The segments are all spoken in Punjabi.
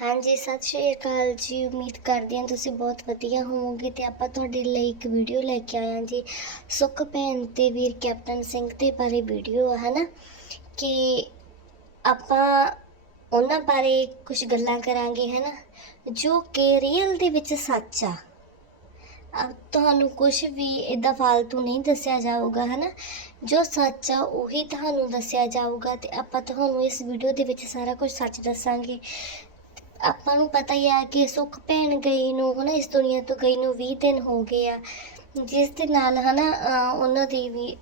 ਹਾਂਜੀ, ਸਤਿ ਸ਼੍ਰੀ ਅਕਾਲ ਜੀ। ਉਮੀਦ ਕਰਦੇ ਹਾਂ ਤੁਸੀਂ ਬਹੁਤ ਵਧੀਆ ਹੋਵੋਗੇ ਤੇ ਆਪਾਂ ਤੁਹਾਡੇ ਲਈ ਇੱਕ ਵੀਡੀਓ ਲੈ ਕੇ ਆਏ ਹਾਂ ਜੀ। ਸੁੱਖ ਭੈਣ ਤੇ ਵੀਰ ਕੈਪਟਨ ਸਿੰਘ ਦੇ ਬਾਰੇ ਵੀਡੀਓ ਹੈ ਨਾ ਕਿ ਆਪਾਂ ਉਹਨਾਂ ਬਾਰੇ ਕੁਝ ਗੱਲਾਂ ਕਰਾਂਗੇ ਹੈ ਨਾ ਜੋ ਕਿ ਰੀਅਲ ਦੇ ਵਿੱਚ ਸੱਚ ਆ। ਤੁਹਾਨੂੰ ਕੁਝ ਵੀ ਇਦਾਂ ਫालतू ਨਹੀਂ ਦੱਸਿਆ ਜਾਊਗਾ ਹੈ ਨਾ ਜੋ ਸੱਚ ਆ, ਉਹੀ ਤੁਹਾਨੂੰ ਦੱਸਿਆ ਜਾਊਗਾ ਤੇ ਆਪਾਂ ਤੁਹਾਨੂੰ ਇਸ ਵੀਡੀਓ ਦੇ ਵਿੱਚ ਸਾਰਾ ਕੁਝ ਸੱਚ ਦੱਸਾਂਗੇ। ਆਪਾਂ ਨੂੰ ਪਤਾ ਹੀ ਹੈ ਕਿ ਸੁੱਖ ਭੈਣ ਗਈ ਨੂੰ ਹਨਾ, ਇਸ ਦੁਨੀਆ ਤੋਂ ਗਈ ਨੂੰ 20 ਦਿਨ ਹੋ ਗਏ ਆ। ਜਿਸ ਦੇ ਨਾਲ ਹਨਾ, ਅਹ ਉਹਨਾਂ ਦੀ ਵੀ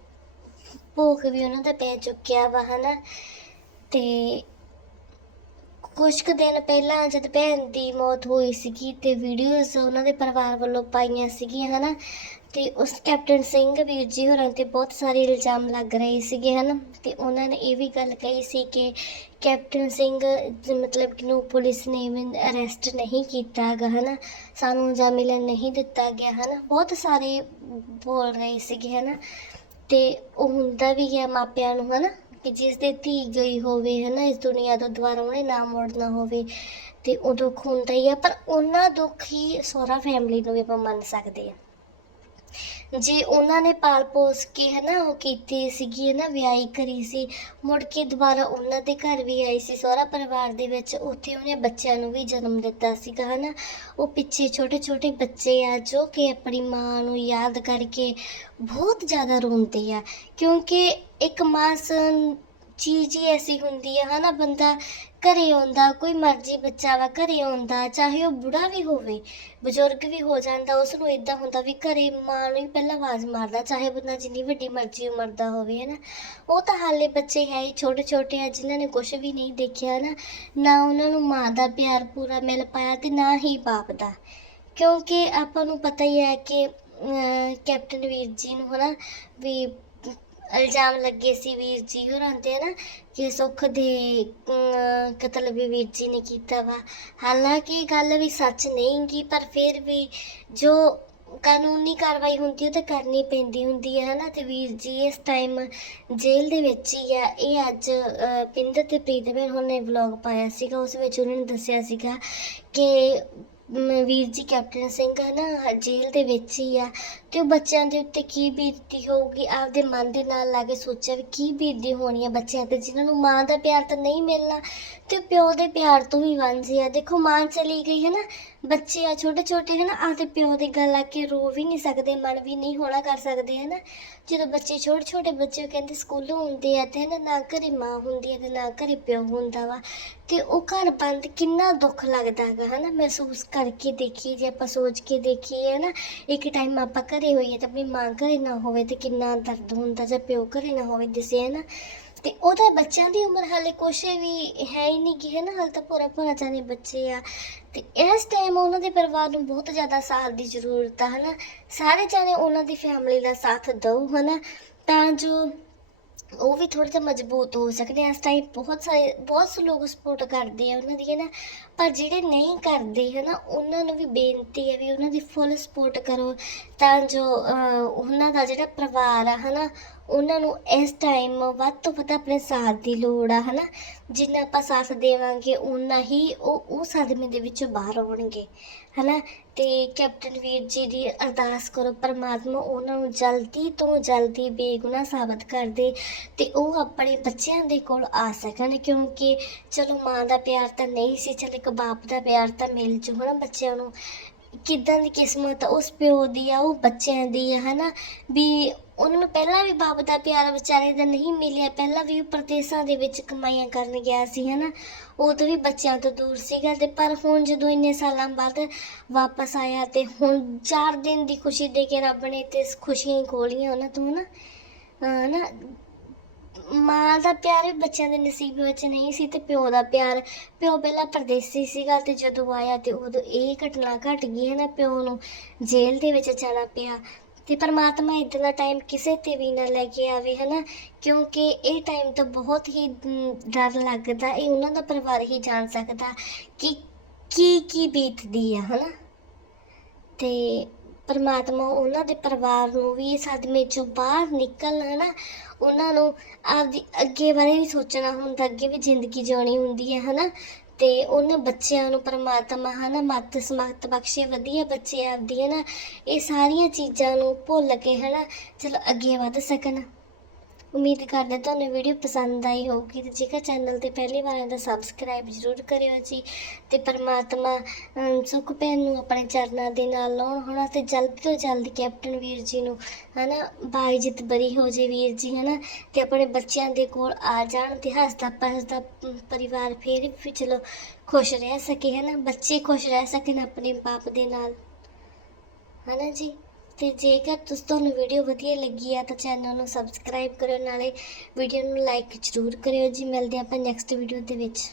ਭੋਗ ਵੀ ਉਹਨਾਂ ਦਾ ਪੈ ਚੁੱਕਿਆ ਵਾ ਹਨਾ। ਤੇ ਕੁਝ ਕੁ ਦਿਨ ਪਹਿਲਾਂ ਜਦ ਭੈਣ ਦੀ ਮੌਤ ਹੋਈ ਸੀਗੀ ਤੇ ਵੀਡੀਓਜ਼ ਉਹਨਾਂ ਦੇ ਪਰਿਵਾਰ ਵੱਲੋਂ ਪਾਈਆਂ ਸੀਗੀਆਂ, ਹਨਾ? ਤੇ ਉਸ ਕੈਪਟਨ ਸਿੰਘ ਵੀਰ ਜੀ ਹੋਰਾਂ ਤੇ ਬਹੁਤ ਸਾਰੇ ਇਲਜ਼ਾਮ ਲੱਗ ਰਹੇ ਸੀਗੇ, ਹਨਾ? ਤੇ ਉਹਨਾਂ ਨੇ ਇਹ ਵੀ ਗੱਲ ਕਹੀ ਸੀ ਕਿ ਕੈਪਟਨ ਸਿੰਘ ਮਤਲਬ ਕਿ ਨੂੰ ਪੁਲਿਸ ਨੇ ਵੀ ਅਰੈਸਟ ਨਹੀਂ ਕੀਤਾ ਹੈਗਾ, ਹਨਾ? ਸਾਨੂੰ ਜਾਂ ਮਿਲਣ ਨਹੀਂ ਦਿੱਤਾ ਗਿਆ, ਹਨਾ? ਬਹੁਤ ਸਾਰੇ ਬੋਲ ਰਹੇ ਸੀਗੇ, ਹਨਾ? ਤੇ ਉਹ ਹੁੰਦਾ ਵੀ ਹੈ ਮਾਪਿਆਂ ਨੂੰ, ਹਨਾ? ਕਿ ਜਿਸ ਦੇ ਧੀ ਗਈ ਹੋਵੇ ਹੈ ਨਾ ਇਸ ਦੁਨੀਆ ਤੋਂ ਦੁਬਾਰਾ ਉਹਨੇ ਨਾ ਮੁੜਨਾ ਹੋਵੇ, ਤੇ ਉਹ ਦੁੱਖ ਹੁੰਦਾ ਹੀ ਆ, ਪਰ ਉਹਨਾਂ ਦੁੱਖ ਹੀ ਸਹੁਰਾ ਫੈਮਿਲੀ ਨੂੰ ਵੀ ਆਪਾਂ ਮੰਨ ਸਕਦੇ ਆ। ਜੇ, ਉਹਨਾਂ ਨੇ ਪਾਲ ਪੋਸ ਕੇ ਹਨਾ ਉਹ ਕੀਤੀ ਸੀਗੀ, ਹਨਾ, ਵਿਆਹੀ ਕਰੀ ਸੀ। ਮੁੜ ਕੇ ਦੁਬਾਰਾ ਉਹਨਾਂ ਦੇ ਘਰ ਵੀ ਆਈ ਸੀ। ਸਹੁਰਾ ਪਰਿਵਾਰ ਦੇ ਵਿੱਚ ਉੱਥੇ ਉਹਨੇ ਬੱਚਿਆਂ ਨੂੰ ਵੀ ਜਨਮ ਦਿੱਤਾ ਸੀਗਾ, ਹਨਾ। ਉਹ ਪਿੱਛੇ ਛੋਟੇ ਛੋਟੇ ਬੱਚੇ ਆ, ਜੋ ਕਿ ਆਪਣੀ ਮਾਂ ਨੂੰ ਯਾਦ ਕਰਕੇ ਬਹੁਤ ਜ਼ਿਆਦਾ ਰੋਂਦੇ ਆ। ਕਿਉਂਕਿ ਇੱਕ ਮਾਸੂਮ ਚੀਜ਼ ਹੀ ਐਸੀ ਹੁੰਦੀ ਹੈ ਹਨਾ, ਬੰਦਾ ਘਰੇ ਆਉਂਦਾ, ਕੋਈ ਮਰਜ਼ੀ ਬੱਚਾ ਵਾ ਘਰੇ ਆਉਂਦਾ, ਚਾਹੇ ਉਹ ਬੁੜਾ ਵੀ ਹੋਵੇ, ਬਜ਼ੁਰਗ ਵੀ ਹੋ ਜਾਂਦਾ ਉਸ ਨੂੰ ਇਦਾਂ ਹੁੰਦਾ ਵੀ ਘਰੇ ਮਾਂ ਨੂੰ ਹੀ ਪਹਿਲਾਂ ਆਵਾਜ਼ ਮਾਰਦਾ, ਚਾਹੇ ਬੰਦਾ ਜਿੰਨੀ ਵੱਡੀ ਮਰਜ਼ੀ ਉਮਰ ਦਾ ਹੋਵੇ, ਹਨਾ। ਉਹ ਤਾਂ ਹਾਲੇ ਬੱਚੇ ਹੈ ਹੀ ਛੋਟੇ ਛੋਟੇ ਆ, ਜਿਨ੍ਹਾਂ ਨੇ ਕੁਝ ਵੀ ਨਹੀਂ ਦੇਖਿਆ ਨਾ ਨਾ ਉਹਨਾਂ ਨੂੰ ਮਾਂ ਦਾ ਪਿਆਰ ਪੂਰਾ ਮਿਲ ਪਾਇਆ ਤੇ ਨਾ ਹੀ ਬਾਪ ਦਾ। ਕਿਉਂਕਿ ਆਪਾਂ ਨੂੰ ਪਤਾ ਹੀ ਹੈ ਕਿ ਕੈਪਟਨ ਵੀਰ ਜੀ ਨੂੰ, ਹਨਾ, ਵੀ ਇਲਜ਼ਾਮ ਲੱਗੇ ਸੀ ਵੀਰ ਜੀ ਹੋਰਾਂ ਤੇ ਨਾ ਕਿ ਸੁੱਖ ਦੇ ਕਤਲ ਵੀ ਵੀਰ ਜੀ ਨੇ ਕੀਤਾ ਵਾ। ਹਾਲਾਂਕਿ ਗੱਲ ਵੀ ਸੱਚ ਨਹੀਂ ਗੀ ਪਰ ਫਿਰ ਵੀ ਜੋ ਕਾਨੂੰਨੀ ਕਾਰਵਾਈ ਹੁੰਦੀ ਉਹ ਤਾਂ ਕਰਨੀ ਪੈਂਦੀ ਹੁੰਦੀ ਹੈ ਹਨਾ? ਤੇ ਵੀਰ ਜੀ ਇਸ ਟਾਈਮ ਜੇਲ੍ਹ ਦੇ ਵਿੱਚ ਹੀ ਆ। ਇਹ ਅੱਜ ਅਹ, ਪਿੰਦਰ ਤੇ ਪ੍ਰੀਤ ਭੈਣ ਨੇ ਵਲੌਗ ਪਾਇਆ ਸੀਗਾ। ਉਸ ਵਿੱਚ ਉਹਨਾਂ ਨੇ ਦੱਸਿਆ ਸੀਗਾ ਕਿ ਵੀਰ ਜੀ ਕੈਪਟਨ ਸਿੰਘ ਹੈ ਨਾ ਜੇਲ੍ਹ ਦੇ ਵਿੱਚ ਹੀ ਆ ਤੇ ਉਹ ਬੱਚਿਆਂ ਦੇ ਉੱਤੇ ਕੀ ਬੀਤਦੀ ਹੋਊਗੀ, ਆਪਦੇ ਮਨ ਦੇ ਨਾਲ ਲਾ ਕੇ ਸੋਚਿਆ ਵੀ ਕੀ ਬੀਤਦੀ ਹੋਣੀ ਆ ਬੱਚਿਆਂ ਤੇ, ਜਿਨ੍ਹਾਂ ਨੂੰ ਮਾਂ ਦਾ ਪਿਆਰ ਤਾਂ ਨਹੀਂ ਮਿਲਣਾ ਤੇ ਪਿਓ ਦੇ ਪਿਆਰ ਤੋਂ ਵੀ ਵਾਂਝੇ ਆ। ਦੇਖੋ ਮਾਂ ਚਲੀ ਗਈ ਹੈ ਨਾ ਬੱਚੇ ਆ ਛੋਟੇ ਛੋਟੇ ਹੈ ਨਾ ਆਪਦੇ ਪਿਓ ਦੀ ਗੱਲ ਆ ਕੇ ਰੋ ਵੀ ਨਹੀਂ ਸਕਦੇ, ਮਨ ਵੀ ਨਹੀਂ ਹੋਣਾ ਕਰ ਸਕਦੇ ਹੈ ਨਾ ਜਦੋਂ ਬੱਚੇ ਛੋਟੇ ਛੋਟੇ ਬੱਚੇ, ਉਹ ਕਹਿੰਦੇ ਸਕੂਲੋਂ ਹੁੰਦੇ ਆ ਤੇ ਨਾ ਨਾ ਘਰੇ ਮਾਂ ਹੁੰਦੀ ਹੈ ਤੇ ਨਾ ਘਰੇ ਪਿਓ ਹੁੰਦਾ ਵਾ, ਤੇ ਉਹ ਘਰ ਬੰਦ ਕਿੰਨਾ ਦੁੱਖ ਲੱਗਦਾ ਹੈਗਾ ਹਨਾ, ਮਹਿਸੂਸ ਕਰਕੇ ਦੇਖੀਏ, ਜੇ ਆਪਾਂ ਸੋਚ ਕੇ ਦੇਖੀਏ ਹਨਾ, ਇੱਕ ਟਾਈਮ ਆਪਾਂ ਘਰੇ ਹੋਈਏ ਤਾਂ ਆਪਣੀ ਮਾਂ ਘਰੇ ਨਾ ਹੋਵੇ ਤੇ ਕਿੰਨਾ ਦਰਦ ਹੁੰਦਾ, ਜਾਂ ਪਿਓ ਘਰੇ ਨਾ ਹੋਵੇ ਦਿਸੇ ਹਨਾ। ਤੇ ਉਹਦਾ ਬੱਚਿਆਂ ਦੀ ਉਮਰ ਹਾਲੇ ਕੁਛ ਵੀ ਹੈ ਹੀ ਨਹੀਂ ਕਿ ਹੈ ਨਾ? ਹਾਲੇ ਤਾਂ ਪੂਰਾ ਪੂਰਾ ਚਾਨੇ ਬੱਚੇ ਆ। ਤੇ ਇਸ ਟਾਈਮ ਉਹਨਾਂ ਦੇ ਪਰਿਵਾਰ ਨੂੰ ਬਹੁਤ ਜ਼ਿਆਦਾ ਸਾਥ ਦੀ ਜ਼ਰੂਰਤ ਆ ਹਨਾ ਸਾਰੇ ਜਾਣੇ ਉਹਨਾਂ ਦੀ ਫੈਮਿਲੀ ਦਾ ਸਾਥ ਦਿਓ ਹਨਾ ਤਾਂ ਜੋ ਉਹ ਵੀ ਥੋੜਾ ਜਿਹਾ ਮਜ਼ਬੂਤ ਹੋ ਸਕਦੇ ਆ। ਇਸ ਟਾਈਮ ਬਹੁਤ ਸਾਰੇ, ਬਹੁਤ ਸੇ ਲੋਕ ਸਪੋਰਟ ਕਰਦੇ ਆ ਉਹਨਾਂ ਦੀ, ਹੈ ਨਾ? ਪਰ ਜਿਹੜੇ ਨਹੀਂ ਕਰਦੇ, ਹੈ ਨਾ? ਉਹਨਾਂ ਨੂੰ ਵੀ ਬੇਨਤੀ ਹੈ ਵੀ ਉਹਨਾਂ ਦੀ ਫੁੱਲ ਸਪੋਰਟ ਕਰੋ। ਤਾਂ ਜੋ ਉਹਨਾਂ ਦਾ ਜਿਹੜਾ ਪਰਿਵਾਰ ਆ, ਹੈ ਨਾ? ਉਹਨਾਂ ਨੂੰ ਇਸ ਟਾਈਮ ਵੱਧ ਤੋਂ ਵੱਧ ਆਪਣੇ ਸਾਥ ਦੀ ਲੋੜ ਆ, ਹਨਾ? ਜਿੰਨਾ ਆਪਾਂ ਸਾਥ ਦੇਵਾਂਗੇ ਉਨਾ ਹੀ ਉਹ ਉਹ ਸਦਮੇ ਦੇ ਵਿੱਚੋਂ ਬਾਹਰ ਆਉਣਗੇ, ਹਨਾ? ਤੇ ਕੈਪਟਨ ਵੀਰ ਜੀ ਦੀ ਅਰਦਾਸ ਕਰੋ, ਪਰਮਾਤਮਾ ਉਹਨਾਂ ਨੂੰ ਜਲਦੀ ਤੋਂ ਜਲਦੀ ਬੇਗੁਨਾਹ ਸਾਬਤ ਕਰ ਦੇ ਤੇ ਉਹ ਆਪਣੇ ਬੱਚਿਆਂ ਦੇ ਕੋਲ ਆ ਸਕਣ, ਕਿਉਂਕਿ ਚਲੋ ਮਾਂ ਦਾ ਪਿਆਰ ਤਾਂ ਨਹੀਂ ਸੀ, ਚਲ ਇੱਕ ਬਾਪ ਦਾ ਪਿਆਰ ਤਾਂ ਮਿਲ ਜੂ, ਹਨਾ, ਬੱਚਿਆਂ ਨੂੰ? ਕਿੱਦਾਂ ਦੀ ਕਿਸਮਤ ਉਸ ਪਿਓ ਦੀ ਆ, ਉਹ ਬੱਚਿਆਂ ਦੀ ਆ, ਹਨਾ? ਵੀ ਉਹਨਾਂ ਨੂੰ ਪਹਿਲਾਂ ਵੀ ਬਾਪ ਦਾ ਪਿਆਰ ਵਿਚਾਰੇ ਦਾ ਨਹੀਂ ਮਿਲਿਆ। ਪਹਿਲਾਂ ਵੀ ਉਹ ਪ੍ਰਦੇਸਾਂ ਦੇ ਵਿੱਚ ਕਮਾਈਆਂ ਕਰਨ ਗਿਆ ਸੀ, ਹਨਾ? ਉਦੋਂ ਵੀ ਬੱਚਿਆਂ ਤੋਂ ਦੂਰ ਸੀਗਾ ਤੇ ਪਰ ਹੁਣ ਜਦੋਂ ਇੰਨੇ ਸਾਲਾਂ ਬਾਅਦ ਵਾਪਸ ਆਇਆ ਤੇ ਹੁਣ 4 ਦਿਨ ਦੀ ਖੁਸ਼ੀ ਦੇ ਕੇ ਰੱਬ ਨੇ ਤੇ ਖੁਸ਼ੀਆਂ ਹੀ ਖੋਲੀਆਂ ਉਹਨਾਂ ਤੋਂ, ਹਨਾ? ਅਹ ਨਾ ਮਾਂ ਦਾ ਪਿਆਰ ਵੀ ਬੱਚਿਆਂ ਦੇ ਨਸੀਬ ਵਿੱਚ ਨਹੀਂ ਸੀ ਤੇ ਪਿਓ ਦਾ ਪਿਆਰ, ਪਿਓ ਪਹਿਲਾਂ ਪਰਦੇਸੀ ਸੀਗਾ ਤੇ ਜਦੋਂ ਆਇਆ ਤੇ ਉਦੋਂ ਇਹ ਘਟਨਾ ਘਟ ਗਈ ਹੈ ਨਾ ਪਿਓ ਨੂੰ ਜੇਲ੍ਹ ਦੇ ਵਿੱਚ ਜਾਣਾ ਪਿਆ। ਤੇ ਪਰਮਾਤਮਾ ਇਦਾਂ ਦਾ ਟਾਈਮ ਕਿਸੇ ਤੇ ਵੀ ਨਾ ਲੈ ਕੇ ਆਵੇ, ਹਨਾ? ਕਿਉਂਕਿ ਇਹ ਟਾਈਮ ਤਾਂ ਬਹੁਤ ਹੀ ਡਰ ਲੱਗਦਾ, ਇਹ ਉਹਨਾਂ ਦਾ ਪਰਿਵਾਰ ਹੀ ਜਾਣ ਸਕਦਾ ਕਿ ਕੀ ਕੀ ਬੀਤਦੀ ਆ, ਹਨਾ? ਤੇ ਪਰਮਾਤਮਾ ਉਹਨਾਂ ਦੇ ਪਰਿਵਾਰ ਨੂੰ ਵੀ ਇਸ ਸਦਮੇ ਚੋਂ ਬਾਹਰ ਨਿਕਲਣਾ ਨਾ ਉਹਨਾਂ ਨੂੰ ਆਪਦੀ ਅੱਗੇ ਬਾਰੇ ਵੀ ਸੋਚਣਾ ਹੁੰਦਾ, ਅੱਗੇ ਵੀ ਜ਼ਿੰਦਗੀ ਜਿਉਣੀ ਹੁੰਦੀ ਹੈ ਹਨਾ? ਤੇ ਉਹਨਾਂ ਬੱਚਿਆਂ ਨੂੰ ਪਰਮਾਤਮਾ ਹਨਾ ਮੱਤ ਸਮਤ ਬਖਸ਼ੇ, ਵਧੀਆ ਬੱਚੇ ਆਪਦੀ ਨਾ ਇਹ ਸਾਰੀਆਂ ਚੀਜ਼ਾਂ ਨੂੰ ਭੁੱਲ ਕੇ ਹਨਾ, ਚਲੋ ਅੱਗੇ ਵਧ ਸਕਣ। ਉਮੀਦ ਕਰਦੇ ਹਾਂ ਤੁਹਾਨੂੰ ਵੀਡੀਓ ਪਸੰਦ ਆਈ ਹੋਊਗੀ ਤੇ ਜੇਕਰ ਚੈਨਲ ਤੇ ਪਹਿਲੀ ਵਾਰ ਆਏ ਤਾਂ ਸਬਸਕ੍ਰਾਈਬ ਜ਼ਰੂਰ ਕਰਿਓ ਜੀ ਤੇ ਪਰਮਾਤਮਾ ਅਮ, ਸੁਖ ਭੈਣ ਨੂੰ ਆਪਣੇ ਚਰਨਾਂ ਦੇ ਨਾਲ ਲਾਉਣ ਹੋਣਾ ਤੇ ਜਲਦੀ ਤੋਂ ਜਲਦੀ ਕੈਪਟਨ ਵੀਰ ਜੀ ਨੂੰ ਹਨਾ ਬਾਈਜਤ ਬਰੀ ਹੋ ਜੇ ਵੀਰ ਜੀ ਹਨਾ ਤੇ ਆਪਣੇ ਬੱਚਿਆਂ ਦੇ ਕੋਲ ਆ ਜਾਣ ਤੇ ਹੱਸਦਾ ਹੱਸਦਾ ਪਰਿਵਾਰ ਫੇਰ ਵੀ ਚਲੋ ਖੁਸ਼ ਰਹਿ ਸਕੇ ਹਨਾ ਬੱਚੇ ਖੁਸ਼ ਰਹਿ ਸਕਣ ਆਪਣੇ ਬਾਪ ਦੇ ਨਾਲ ਹਨਾ ਜੀ। ਤੇ ਜੇਕਰ ਤੁਸੀਂ ਤੁਹਾਨੂੰ ਵੀਡੀਓ ਵਧੀਆ ਲੱਗੀ ਆ ਤਾਂ ਚੈਨਲ ਨੂੰ ਸਬਸਕ੍ਰਾਈਬ ਕਰਿਓ, ਨਾਲੇ ਵੀਡੀਓ ਨੂੰ ਲਾਈਕ ਜ਼ਰੂਰ ਕਰਿਓ ਜੀ। ਮਿਲਦੇ ਆਪਾਂ ਨੈਕਸਟ ਵੀਡੀਓ ਦੇ ਵਿੱਚ।